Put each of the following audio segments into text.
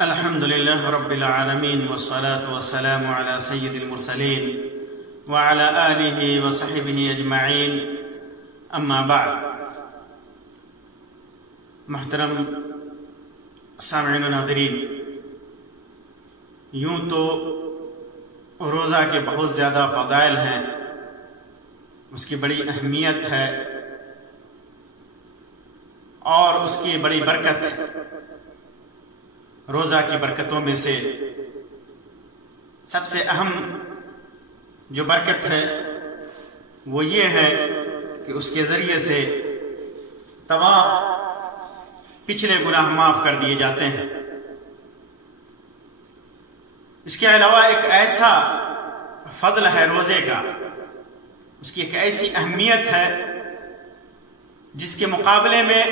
الحمد لله رب العالمين والصلاة والسلام على سيد المرسلين وعلى آله وصحبه أجمعين أما بعد. محترم سامعین و ناظرین، یوں تو روزہ کے بہت زیادہ فضائل ہیں، اس کی بڑی اہمیت ہے اور اس کی بڑی برکت ہے. روزہ کی برکتوں میں سے سب سے اہم جو برکت ہے وہ یہ ہے کہ اس کے ذریعے سے تمام پچھلے گناہ معاف کر دیے جاتے ہیں. اس کے علاوہ ایک ایسا فضل ہے روزے کا، اس کی ایک ایسی اہمیت ہے جس کے مقابلے میں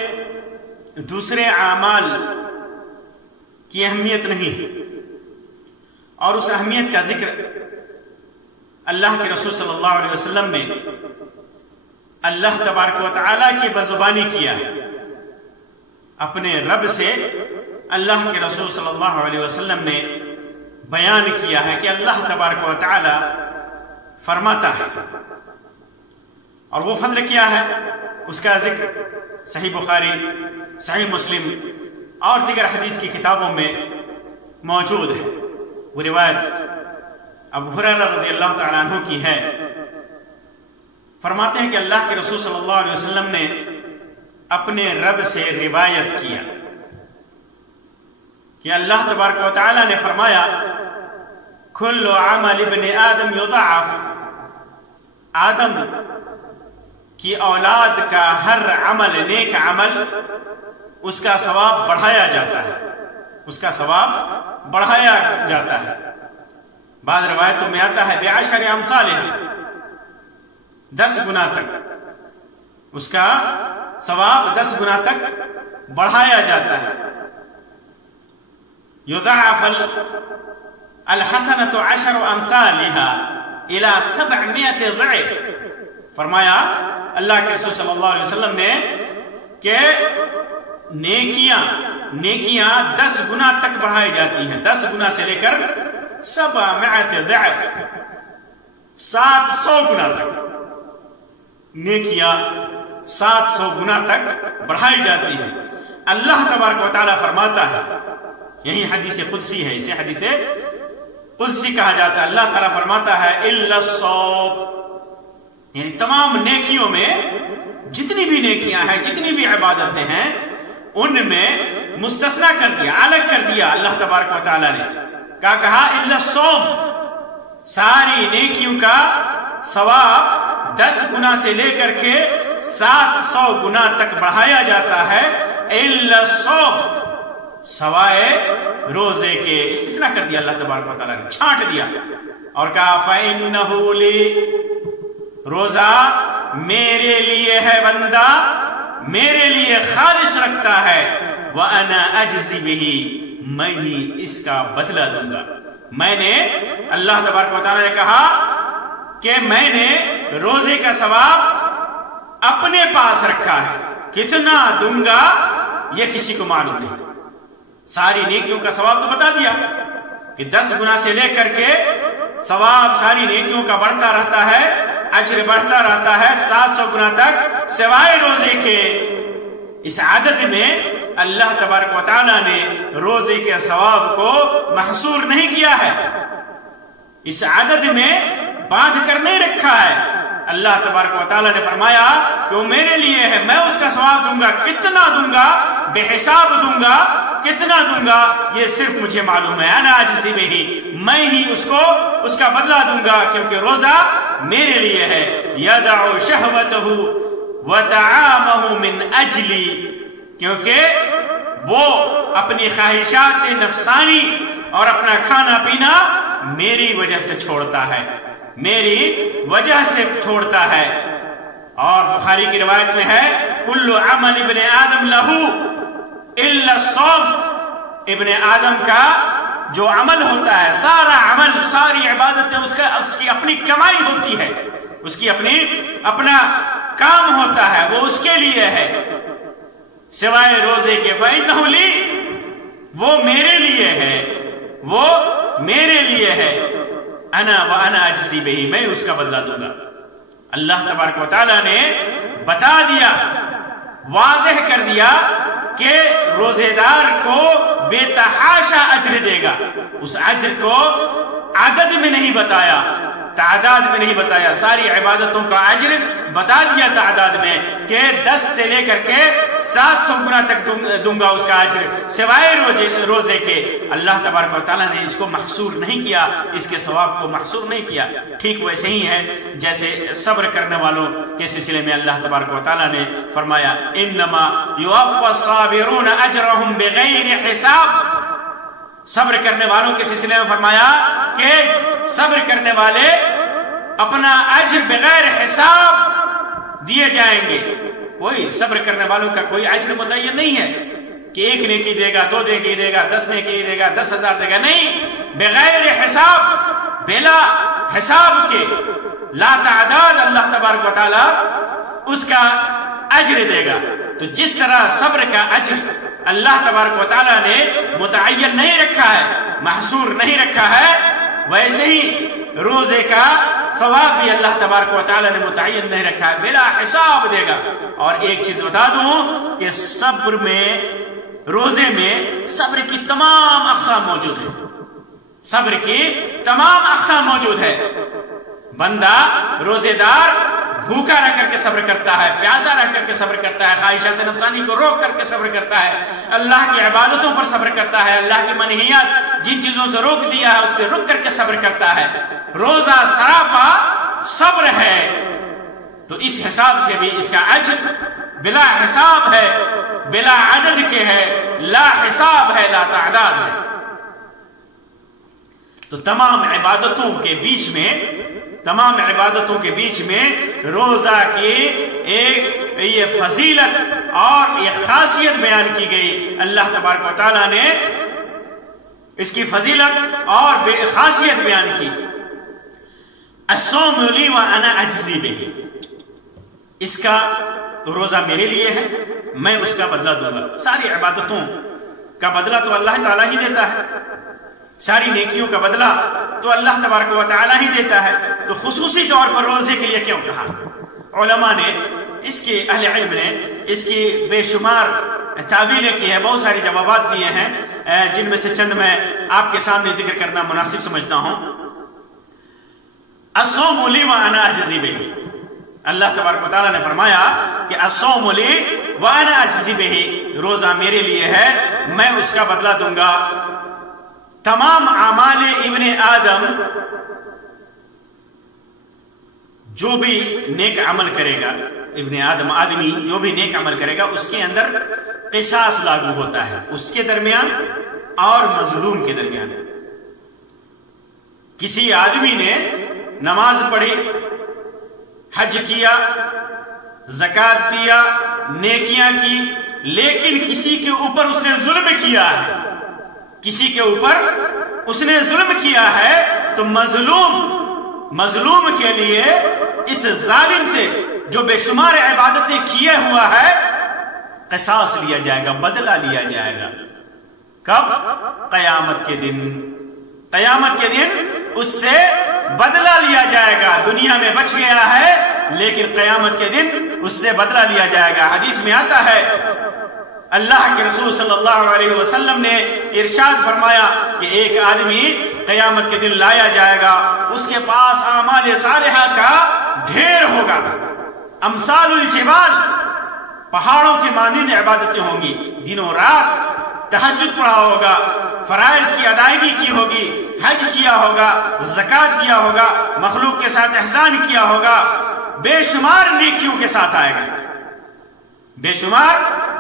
دوسرے اعمال کی اہمیت نہیں. اور اس اہمیت کا ذکر اللہ کے رسول صلی اللہ علیہ وسلم نے اللہ تبارک و تعالیٰ کی بزبانی کیا ہے. اپنے رب سے اللہ کے رسول صلی اللہ علیہ وسلم نے بیان کیا ہے کہ اللہ تبارک و تعالیٰ فرماتا ہے. اور وہ فضل کیا ہے اس کا ذکر صحیح بخاری، صحیح مسلم اور دیگر حدیث کی کتابوں میں موجود ہے. وہ روایت ابو ہریرہ رضی اللہ تعالیٰ عنہ کی ہے. فرماتے ہیں کہ اللہ کے رسول صلی اللہ علیہ وسلم نے اپنے رب سے روایت کیا کہ اللہ تبارک و تعالیٰ نے فرمایا کل عمل ابن آدم یضاعف، آدم کی اولاد کا ہر عمل، نیک عمل، اس کا ثواب بڑھایا جاتا ہے، اس کا ثواب بڑھایا جاتا ہے. بعض روایتوں میں آتا ہے بعشر امثالہ، 10 گنا تک اس کا ثواب 10 گنا تک بڑھایا جاتا ہے. یضاعف الحسنۃ 10 امثالها الى 700 ضعف. فرمایا اللہ کے رسول صلی اللہ علیہ وسلم نے کہ نیکیاں 10 گنا تک بڑھائی جاتی ہیں، 10 گنا سے لے کر 700 ضعف، 700 گنا تک نیکیاں 700 گنا تک بڑھائی جاتی ہیں. اللہ تبارک و تعالیٰ فرماتا ہے، یہی حدیث قدسی ہے، اسے حدیث قدسی کہا جاتا ہے. اللہ تعالیٰ فرماتا ہے الا الصوم، یعنی تمام نیکیوں میں جتنی بھی نیکیاں ہیں، جتنی بھی عبادتیں ہیں، ان میں مستثنا کر دیا، الگ کر دیا اللہ تبارک و تعالیٰ نے. کہا الا الصوم، ساری نیکیوں کا ثواب 10 گنا سے لے کر کے 700 گنا تک بڑھایا جاتا ہے. الا الصوم، سوائے روزے کے. استثناء کر دیا اللہ تبارک و تعالیٰ نے، چھانٹ دیا اور کہا فَإِنَّهُ لِي، روزہ میرے لیے ہے، بندہ میرے لیے خالص رکھتا ہے. وَأَنَا أَجْزِي بِهِ، میں ہی اس کا بدلہ دوں گا. میں نے، اللہ تبارک و تعالیٰ نے کہا کہ میں نے روزے کا ثواب اپنے پاس رکھا ہے، کتنا دوں گا یہ کسی کو معلوم نہیں. ساری نیکیوں کا ثواب تو بتا دیا کہ 10 گنا سے لے کر کے ثواب ساری نیکیوں کا بڑھتا رہتا ہے، اجر بڑھتا رہتا ہے 700 گنا تک، سوائے روزے کے. اس عدد میں اللہ تبارک و تعالیٰ نے روزے کے ثواب کو محصور نہیں کیا ہے، اس عدد میں باندھ کر نہیں رکھا ہے. اللہ تبارک و تعالیٰ نے فرمایا کہ وہ میرے لیے ہے، میں اس کا ثواب دوں گا. کتنا دوں گا؟ بے حساب دوں گا. کتنا دوں گا یہ صرف مجھے معلوم ہے. انا اجزی بہ، میں ہی اس کا بدلہ دوں گا، کیونکہ روزہ میرے لیے ہے. یدع شہوتہ وطعامہ من اجلی، کیونکہ وہ اپنی خواہشات نفسانی اور اپنا کھانا پینا میری وجہ سے چھوڑتا ہے، میری وجہ سے چھوڑتا ہے. اور بخاری کی روایت میں ہے کل عمل ابن آدم لہو الا الصوم، ابن آدم کا جو عمل ہوتا ہے، سارا عمل، ساری عبادتیں اس کی اپنی کمائی ہوتی ہے، اس کی اپنا کام ہوتا ہے، وہ اس کے لیے ہے، سوائے روزے کے. فَإِنَّهُ لِي، وہ میرے لیے ہے، وہ میرے لیے ہے، انا اجزی بہی، میں اس کا بدلہ دوں گا۔ اللہ تبارک و تعالیٰ نے بتا دیا، واضح کر دیا کہ روزے دار کو بے تحاشا اجر دے گا۔ اس اجر کو عدد میں نہیں بتایا، تعداد میں نہیں بتایا، ساری عبادتوں کا اجر بتا دیا تعداد میں کہ 10 سے لے کر کے 700 گنا تک دوں گا اس کا اجر، سوائے روزے کے۔ اللہ تبارک و تعالیٰ نے اس کو محصور نہیں کیا، اس کے ثواب کو محصور نہیں کیا۔ ٹھیک ویسے ہی ہے جیسے صبر کرنے والوں کے سلسلے میں اللہ تبارک و تعالیٰ نے فرمایا انما یوفی الصابرون اجرهم بغیر حساب۔ صبر کرنے والوں کے سلسلے میں فرمایا کہ صبر کرنے والے اپنا اجر بغیر حساب دیے جائیں گے۔ کوئی صبر کرنے والوں کا کوئی اجر متعین نہیں ہے کہ 1 نیکی دے گا، 2 نیکی دے گا، 10 نیکی دے گا، 10,000 دے گا، نہیں، بغیر حساب، بلا حساب کے، لا تعداد اللہ تبارک و تعالی اس کا اجر دے گا۔ تو جس طرح صبر کا اجر اللہ تبارک و تعالیٰ نے متعین نہیں رکھا ہے، محصور نہیں رکھا ہے، ویسے ہی روزے کا ثواب بھی اللہ تبارک و تعالیٰ نے متعین نہیں رکھا ہے، بلا حساب دے گا۔ اور ایک چیز بتا دوں کہ صبر میں، روزے میں صبر کی تمام اقسام موجود ہے، صبر کی تمام اقسام موجود ہے۔ بندہ روزے دار بھوکا رہ کر کے صبر کرتا ہے، پیاسا رہ کر کے صبر کرتا ہے، خواہشات نفسانی کو روک کر کے صبر کرتا ہے، اللہ کی عبادتوں پر صبر کرتا ہے، اللہ کی منہیات جن چیزوں سے روک دیا ہے اس سے رک کر کے صبر کرتا ہے۔ روزہ سراپا صبر ہے، تو اس حساب سے بھی اس کا اجر بلا حساب ہے، بلا عدد کے ہے، لا حساب ہے، لا تعداد ہے۔ تو تمام عبادتوں کے بیچ میں روزہ کی ایک یہ فضیلت اور یہ خاصیت بیان کی گئی۔ اللہ تبارک و تعالیٰ نے اس کی فضیلت اور خاصیت بیان کی۔ الصوم لی وانا اجزی بہ، اس کا روزہ میرے لیے ہے، میں اس کا بدلہ دوں گا۔ ساری عبادتوں کا بدلہ تو اللہ تعالیٰ ہی دیتا ہے، ساری نیکیوں کا بدلہ تو اللہ تبارک و تعالیٰ ہی دیتا ہے، تو خصوصی طور پر روزے کے لیے کیوں کہا؟ علماء نے اس کی، اہل علم نے اس کی بے شمار تعبیریں کی ہیں، بہت ساری جوابات دیے ہیں، جن میں سے چند میں آپ کے سامنے ذکر کرنا مناسب سمجھتا ہوں۔ الصوم لی وانا اجزی بہ، اللہ تبارک و تعالیٰ نے فرمایا کہ الصوم لی وانا اجزی بہ، روزہ میرے لیے ہے، میں اس کا بدلہ دوں گا۔ تمام اعمال ابن آدم، جو بھی نیک عمل کرے گا، ابن آدم آدمی جو بھی نیک عمل کرے گا اس کے اندر قصاص لاگو ہوتا ہے، اس کے درمیان اور مظلوم کے درمیان۔ کسی آدمی نے نماز پڑھی، حج کیا، زکوٰۃ دیا، نیکیاں کی، لیکن کسی کے اوپر اس نے ظلم کیا ہے، کسی کے اوپر اس نے ظلم کیا ہے، تو مظلوم کے لیے اس ظالم سے جو بے شمار عبادتیں کیے ہوا ہے قصاص لیا جائے گا، بدلہ لیا جائے گا۔ کب؟ قیامت کے دن، قیامت کے دن اس سے بدلہ لیا جائے گا۔ دنیا میں بچ گیا ہے لیکن قیامت کے دن اس سے بدلہ لیا جائے گا۔ حدیث میں آتا ہے اللہ کے رسول صلی اللہ علیہ وسلم نے ارشاد فرمایا کہ ایک آدمی قیامت کے دن لایا جائے گا، اس کے پاس اعمال صالحہ کا ڈھیر ہوگا، امثال الجبال، پہاڑوں کی مانند عبادتیں ہوں گی، دنوں رات تہجد پڑھا ہوگا، فرائض کی ادائیگی کی ہوگی، حج کیا ہوگا، زکوٰۃ دیا ہوگا، مخلوق کے ساتھ احسان کیا ہوگا، بے شمار نیکیوں کے ساتھ آئے گا، بے شمار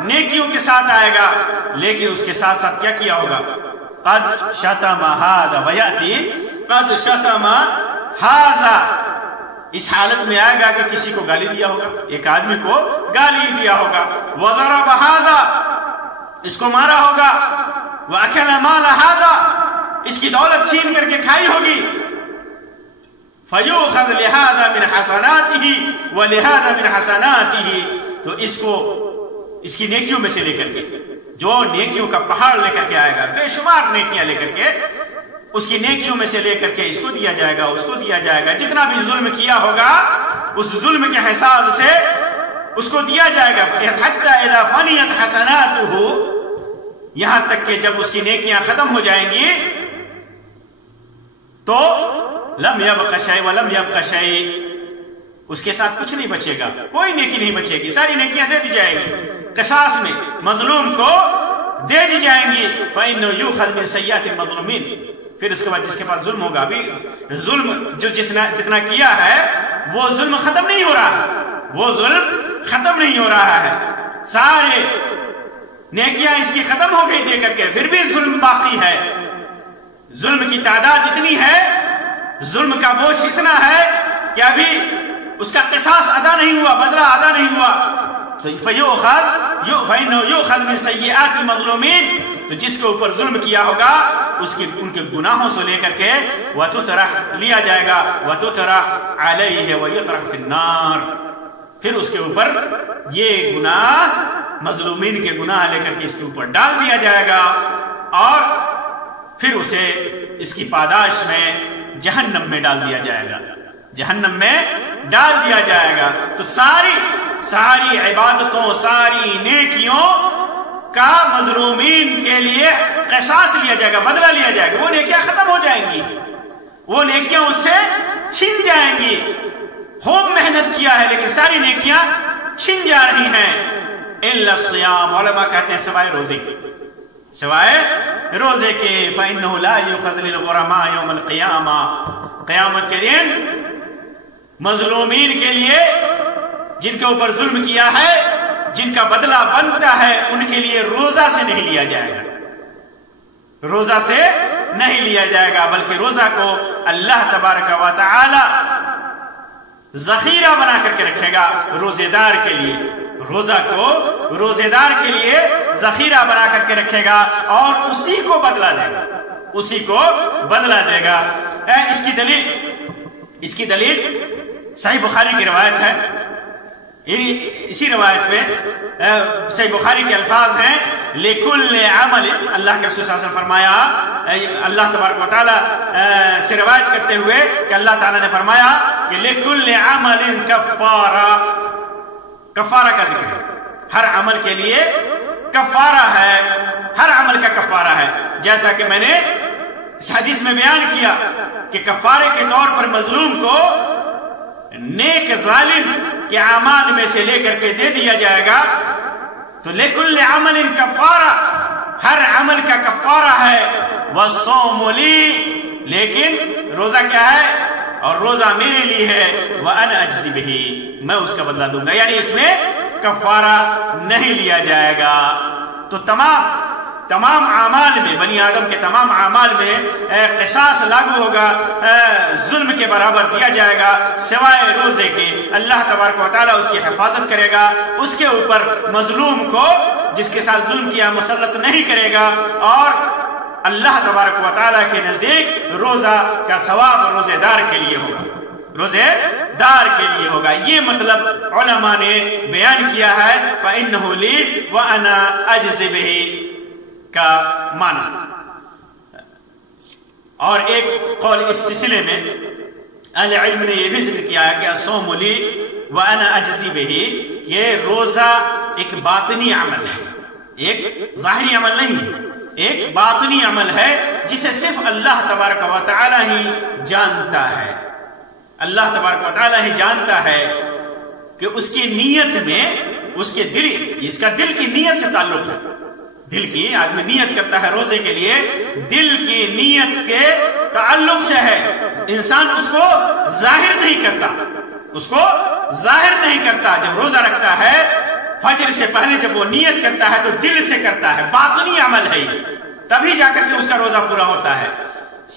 نیکیوں کے ساتھ آئے گا، لیکن اس کے ساتھ ساتھ کیا کیا ہوگا؟ قد شتم ھذا ویأتی قد شتم ھذا، اس حالت میں آئے گا کہ کسی کو گالی دیا ہوگا، ایک آدمی کو گالی دیا ہوگا، وضرب ھذا، اس کو مارا ہوگا، واکل مال ھذا، اس کی دولت چھین کر کے کھائی ہوگی، فیؤخذ لھذا من حسناتہ ولھذا من حسناتہ، تو اس کو اس کی نیکیوں میں سے لے کر کے جو نیکیوں کا پہاڑ لے کر کے آئے گا، بے شمار نیکیاں لے کر کے، اس کی نیکیوں میں سے لے کر کے اس کو دیا جائے گا، اس کو دیا جائے گا، جتنا بھی ظلم کیا ہوگا اس ظلم کے حساب سے اس کو دیا جائے گا. حتی اذا فنیت حسناتہ، یہاں تک کہ جب اس کی نیکیاں ختم ہو جائیں گی تو لم یبق شیء ولم یبق شیء، اس کے ساتھ کچھ نہیں بچے گا، کوئی نیکی نہیں بچے گی، ساری نیکیاں دے دی جائیں گی، قصاص میں مظلوم کو دے دی جائیں گی. فإنه یؤخذ من سیئات المظلومین، پھر اس کے بعد جس کے پاس ظلم ہوگا، ابھی ظلم جو جتنا کیا ہے وہ ظلم ختم نہیں ہو رہا ہے، وہ ظلم ختم نہیں ہو رہا ہے، سارے نیکیاں اس کی ختم ہو گئی دے کر کے، پھر بھی ظلم باقی ہے. ظلم کی تعداد اتنی ہے، ظلم کا بوجھ اتنا ہے کہ ابھی اس کا قصاص ادا نہیں ہوا، بدلہ ادا نہیں ہوا. تو فإنه یؤخذ من سیئات المظلومین، تو جس کے اوپر ظلم کیا ہوگا ان کے گناہوں سے لے کر کے وَتُطْرَحْ لیا جائے گا، وَتُطْرَحْ عَلَيْهِ وَيُطْرَحْ فِي النَّارِ، پھر اس کے اوپر یہ گناہ، مظلومین کے گناہ لے کر کے اس کے اوپر ڈال دیا جائے گا، اور پھر اسے اس کی پاداش میں جہنم میں ڈال دیا جائے گا، جہنم میں ڈال دیا جائے گا. تو ساری عبادتوں، ساری نیکیوں کا مظلومین کے لیے قصاص لیا جائے گا، بدلہ لیا جائے گا. وہ نیکیاں ختم ہو جائیں گی، وہ نیکیاں اس سے چھن جائیں گی. خوب محنت کیا ہے لیکن ساری نیکیاں چھن جا رہی ہیں. الا الصیام، علماء کہتے ہیں سوائے روزے کے، سوائے روزے کے. فإنه لا يؤخذ للغرماء يوم القيامة، قیامت کے دن مظلومین کے لیے، جن کے اوپر ظلم کیا ہے، جن کا بدلہ بنتا ہے، ان کے لیے روزہ سے نہیں لیا جائے گا، روزہ سے نہیں لیا جائے گا، بلکہ روزہ کو اللہ تبارک و تعالی ذخیرہ بنا کر کے رکھے گا روزے دار کے لیے. روزہ کو روزے دار کے لیے ذخیرہ بنا کر کے رکھے گا اور اسی کو بدلہ دے گا، اسی کو بدلہ دے گا. اس کی دلیل صحیح بخاری کی روایت ہے. اسی روایت میں صحیح بخاری کے الفاظ ہیں لِكُلِّ عَمَلٍ، اللہ کے رسول صلی اللہ علیہ وسلم فرمایا، اللہ تبارک و تعالیٰ سے روایت کرتے ہوئے کہ اللہ تعالیٰ نے فرمایا کہ لِكُلِّ عَمَلٍ کفارہ، کفارہ کا ذکر ہے، ہر عمل کے لیے کفارہ ہے، ہر عمل کا کفارہ ہے. جیسا کہ میں نے اس حدیث میں بیان کیا کہ کفارے کے طور پر مظلوم کو نیک ظالم کے اعمال میں سے لے کر کے دے دیا جائے گا. تو لِكُلِّ عَمَلٍ کفارہ، ہر عمل کا کفارہ ہے. وَالصَّوْمُ لِي، لیکن روزہ کیا ہے؟ اور روزہ میرے لیے ہے. وَأَنَا أَجْزِي بِهِ، میں اس کا بدلہ دوں گا، یعنی اس میں کفارہ نہیں لیا جائے گا. تو تمام اعمال میں، بنی آدم کے تمام اعمال میں قصاص لاگو ہوگا، ظلم کے برابر دیا جائے گا سوائے روزے کے. اللہ تبارک و تعالیٰ اس کی حفاظت کرے گا، اس کے اوپر مظلوم کو جس کے ساتھ ظلم کیا مسلط نہیں کرے گا، اور اللہ تبارک و تعالیٰ کے نزدیک روزہ کا ثواب روزے دار کے لیے ہوگا، روزے دار کے لیے ہوگا. یہ مطلب علماء نے بیان کیا ہے فَإِنَّهُ لِي وَأَنَا أَجْزِي بِهِ کا معنی. اور ایک قول اس سلسلے میں اہل علم نے یہ بھی ذکر کیا ہے کہ الصوم لی وانا اجزی بہ، یہ روزہ ایک باطنی عمل ہے، ایک ظاہری عمل نہیں ہے، ایک باطنی عمل ہے جسے صرف اللہ تبارک و تعالی ہی جانتا ہے. اللہ تبارک و تعالی ہی جانتا ہے کہ اس کی نیت میں، اس کے دل، اس کا دل کی نیت سے تعلق ہے. دل کی، آدمی نیت کرتا ہے روزے کے لیے، دل کی نیت کے تعلق سے ہے. انسان اس کو ظاہر نہیں کرتا، اس کو ظاہر نہیں کرتا. جب روزہ رکھتا ہے فجر سے پہلے جب وہ نیت کرتا ہے تو دل سے کرتا ہے، باطنی عمل ہے، تبھی جا کر کے اس کا روزہ پورا ہوتا ہے.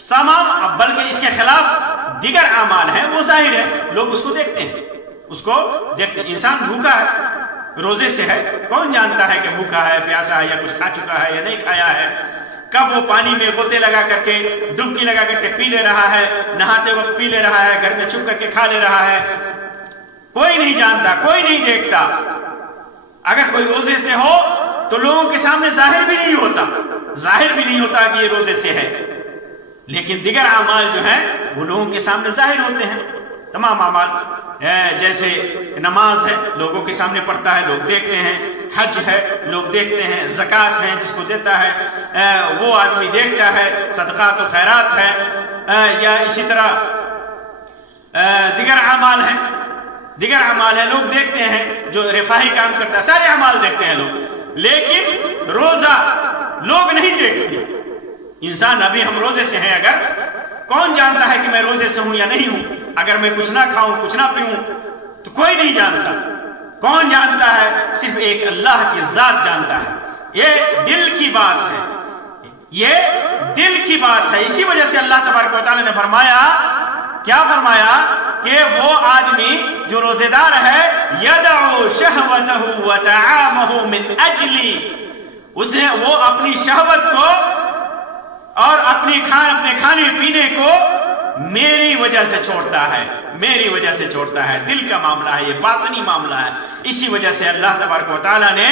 تمام، بلکہ اس کے خلاف دیگر اعمال ہیں وہ ظاہر ہے، لوگ اس کو دیکھتے ہیں، اس کو دیکھتے ہیں. انسان بھوکا ہے، روزے سے ہے، کون جانتا ہے کہ بھوکا ہے، پیاسا ہے، یا کچھ کھا چکا ہے یا نہیں کھایا ہے؟ کب وہ پانی میں غوطے لگا کر کے، ڈبکی لگا کر کے پی لے رہا ہے، نہاتے وقت پی لے رہا ہے، گھر میں چھپ کر کے کھا لے رہا ہے، کوئی نہیں جانتا، کوئی نہیں دیکھتا. اگر کوئی روزے سے ہو تو لوگوں کے سامنے ظاہر بھی نہیں ہوتا کہ یہ روزے سے ہے، لیکن دیگر اعمال جو ہیں وہ لوگوں کے سامنے ظاہر ہوتے ہیں۔ تمام اعمال جیسے نماز ہے، لوگوں کے سامنے پڑھتا ہے، لوگ دیکھتے ہیں، حج ہے، لوگ دیکھتے ہیں، زکوٰۃ ہے جس کو دیتا ہے وہ آدمی دیکھتا ہے، صدقات و خیرات ہے، یا اسی طرح دیگر اعمال ہیں لوگ دیکھتے ہیں، جو رفاہی کام کرتا ہے، سارے اعمال دیکھتے ہیں لوگ، لیکن روزہ لوگ نہیں دیکھتے۔ انسان ابھی ہم روزے سے ہیں، اگر کون جانتا ہے کہ میں روزے سے ہوں یا نہیں ہوں؟ اگر میں کچھ نہ کھاؤں کچھ نہ پیوں تو کوئی نہیں جانتا۔ کون جانتا ہے؟ صرف ایک اللہ کی ذات جانتا ہے۔ یہ دل کی بات ہے، اسی وجہ سے اللہ تبارک و تعالی نے فرمایا، کیا فرمایا؟ کہ وہ آدمی جو روزے دار ہے، یدعو شہوتہ وطعامہ من اجلی، وہ اپنی شہوت کو اور اپنے کھانے پینے کو میری وجہ سے چھوڑتا ہے۔ دل کا معاملہ ہے، یہ باطنی معاملہ ہے۔ اسی وجہ سے اللہ تبارک و تعالی نے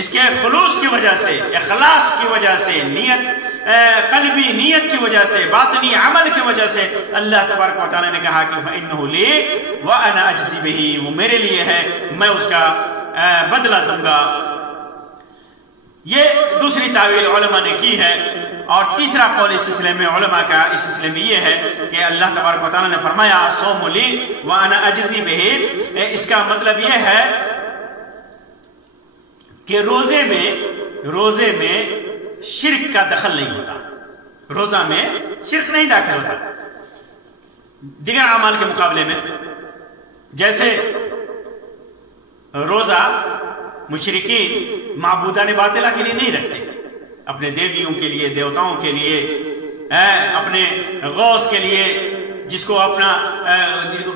اس کے خلوص کی وجہ سے، اخلاص کی وجہ سے، قلبی نیت کی وجہ سے، باطنی عمل کی وجہ سے اللہ تبارک و تعالی نے کہا کہ فَإِنَّهُ لِي وَأَنَا أَجْزِي بِهِ، وہ میرے لیے ہے، میں اس کا بدلہ دوں گا۔ یہ دوسری تعویل علماء نے کی ہے، اور تیسرا قول اس سلسلے میں علماء کا اس سلسلے میں یہ ہے کہ اللہ تبارک و تعالی نے فرمایا الصوم لی وانا اجزی بہ، اس کا مطلب یہ ہے کہ روزے میں شرک کا دخل نہیں ہوتا، روزہ میں شرک نہیں داخل ہوتا دیگر اعمال کے مقابلے میں۔ جیسے روزہ مشرکین معبودان باطلہ کے لیے نہیں رکھتے، اپنے دیویوں کے لیے، دیوتاؤں کے لیے، اپنے غوث کے لیے، جس کو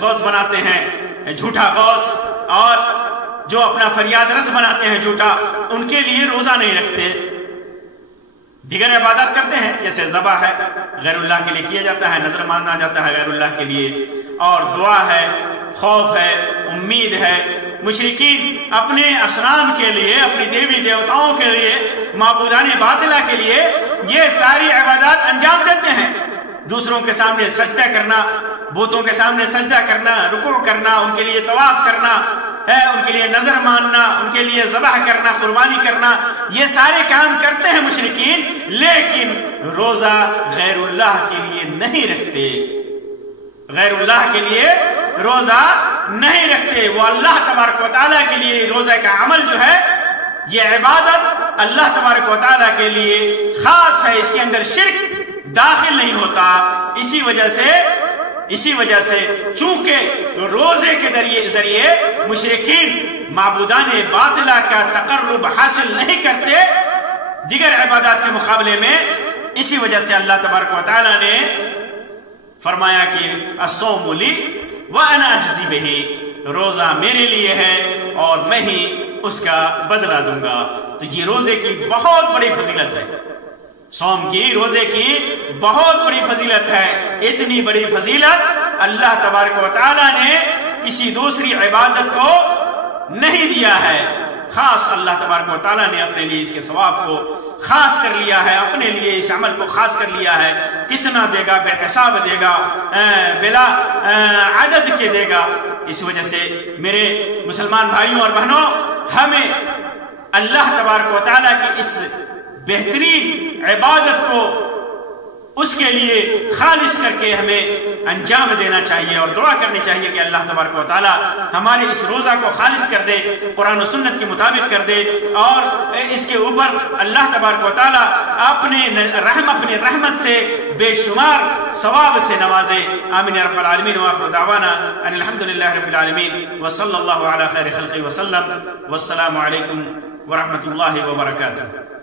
غوث بناتے ہیں، جھوٹا غوث، اور جو اپنا فریاد رس بناتے ہیں جھوٹا، ان کے لیے روزہ نہیں رکھتے۔ دیگر عبادات کرتے ہیں، جیسے ذبح ہے غیر اللہ کے لیے کیا جاتا ہے، نظر ماننا جاتا ہے غیر اللہ کے لیے، اور دعا ہے، خوف ہے، امید ہے۔ مشرکین اپنے اصنام کے لیے، اپنی دیوی دیوتاؤں کے لیے، معبودان باطلہ کے لیے یہ ساری عبادات انجام دیتے ہیں۔ دوسروں کے سامنے سجدہ کرنا، بتوں کے سامنے سجدہ کرنا، رکوع کرنا، ان کے لیے طواف کرنا ہے، ان کے لیے نظر ماننا، ان کے لیے ذبح کرنا، قربانی کرنا، یہ سارے کام کرتے ہیں مشرکین، لیکن روزہ غیر اللہ کے لیے نہیں رکھتے، غیر اللہ کے لیے روزہ نہیں رکھتے۔ وہ اللہ تبارک و تعالیٰ کے لیے روزہ کا عمل جو ہے، یہ عبادت اللہ تبارک و تعالیٰ کے لیے خاص ہے، اس کے اندر شرک داخل نہیں ہوتا۔ اسی وجہ سے چونکہ روزے کے ذریعے مشرکین معبودان باطلہ کا تقرب حاصل نہیں کرتے دیگر عبادات کے مقابلے میں، اسی وجہ سے اللہ تبارک و تعالیٰ نے فرمایا کہ الصوم لی وانا اجزی بہ، روزہ میرے لیے ہے اور میں ہی اس کا بدلہ دوں گا۔ تو یہ روزے کی بہت بڑی فضیلت ہے، صوم کی، روزے کی بہت بڑی فضیلت ہے۔ اتنی بڑی فضیلت اللہ تبارک و تعالی نے کسی دوسری عبادت کو نہیں دیا ہے، خاص اللہ تبارک و تعالیٰ نے اپنے لیے اس کے ثواب کو خاص کر لیا ہے، اپنے لیے اس عمل کو خاص کر لیا ہے۔ کتنا دے گا؟ بے حساب دے گا، بلا عدد کے دے گا۔ اس وجہ سے میرے مسلمان بھائیوں اور بہنوں، ہمیں اللہ تبارک و تعالیٰ کی اس بہترین عبادت کو اس کے لیے خالص کر کے ہمیں انجام دینا چاہیے اور دعا کرنی چاہیے کہ اللہ تبارک و تعالی ہمارے اس روزہ کو خالص کر دے، قرآن و سنت کے مطابق کر دے، اور اس کے اوپر اللہ تبارک و تعالی اپنے رحمت سے بے شمار ثواب سے نوازے۔ آمین یا رب العالمین۔ وآخر دعوانا ان الحمدللہ رب العالمین، وصلی اللہ علی خیر خلقہ وسلم، والسلام علیکم ورحمۃ اللہ وبرکاتہ۔